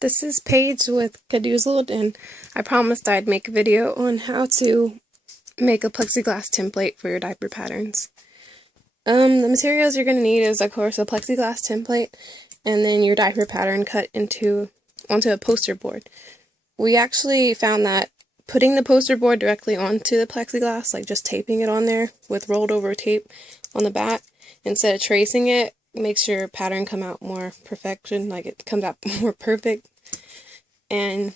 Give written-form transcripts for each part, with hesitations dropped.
This is Paige with Cadoozled, and I promised I'd make a video on how to make a plexiglass template for your diaper patterns. The materials you're going to need is, of course, a plexiglass template, and then your diaper pattern cut onto a poster board. We actually found that putting the poster board directly onto the plexiglass, like just taping it on there with rolled over tape on the back, instead of tracing it, makes your pattern come out more perfection, like it comes out more perfect. And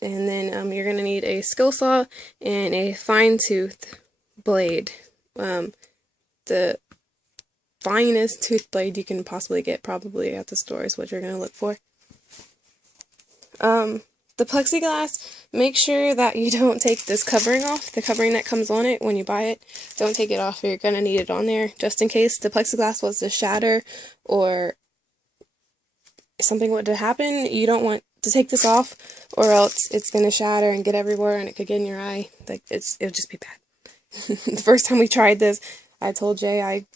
then you're going to need a skill saw and a fine tooth blade. The finest tooth blade you can possibly get probably at the store is what you're going to look for. The plexiglass, make sure that you don't take this covering off, the covering that comes on it when you buy it. Don't take it off, you're going to need it on there just in case the plexiglass was to shatter or something were to happen. You don't want to take this off, or else it's going to shatter and get everywhere and it could get in your eye. Like, it'll just be bad. The first time we tried this, I told Jay I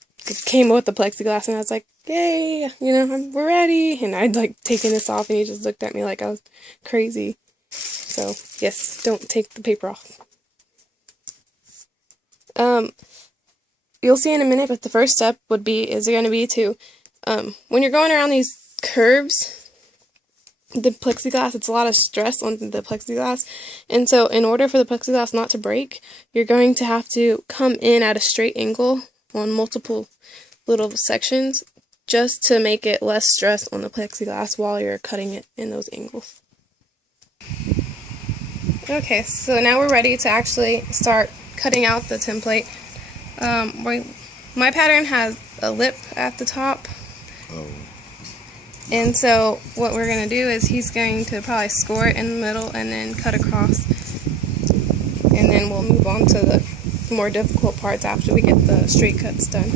came with the plexiglass and I was like, yay, we're ready. And I'd like taken this off and he just looked at me like I was crazy. So, yes, don't take the paper off. You'll see in a minute, but the first step is going to be to, when you're going around these curves, the plexiglass, it's a lot of stress on the plexiglass, and so in order for the plexiglass not to break, you're going to have to come in at a straight angle on multiple little sections just to make it less stress on the plexiglass while you're cutting it in those angles. Okay, so now we're ready to actually start cutting out the template. My pattern has a lip at the top. Oh. And so what we're going to do is he's going to probably score it in the middle and then cut across. And then we'll move on to the more difficult parts after we get the straight cuts done.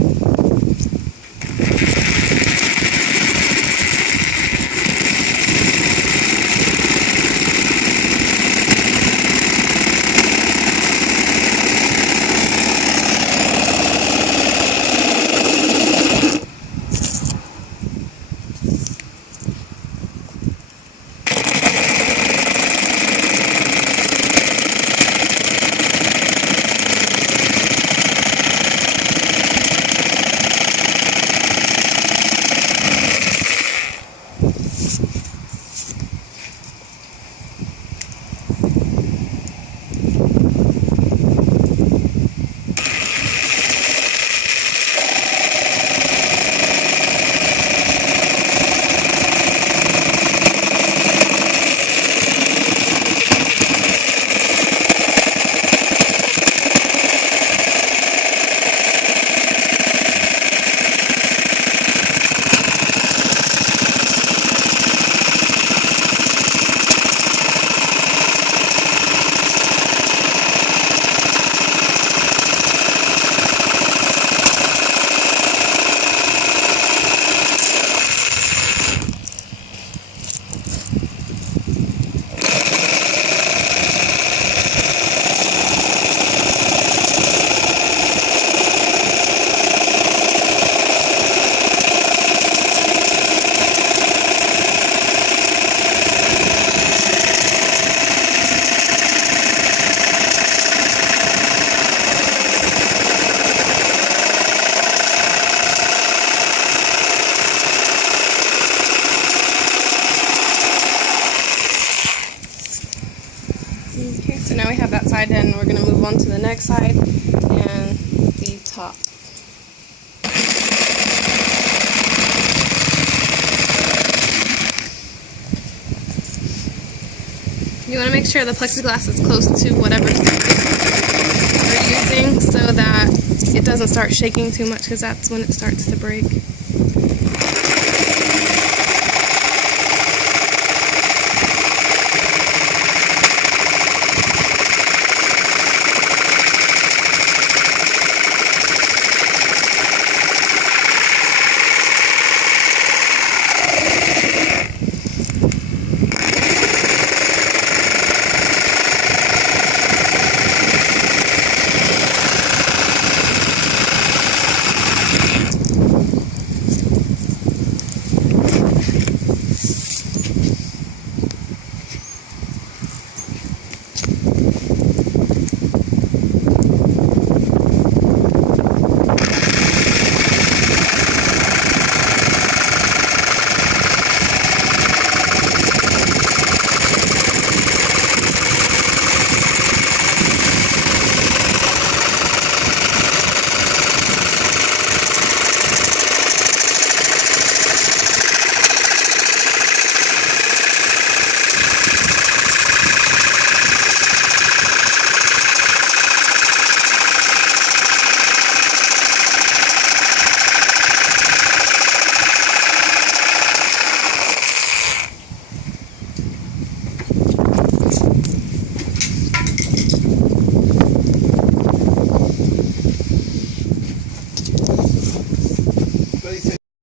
Okay, so now we have that side done, we're going to move on to the next side and the top. You want to make sure the plexiglass is close to whatever you're using so that it doesn't start shaking too much, because that's when it starts to break.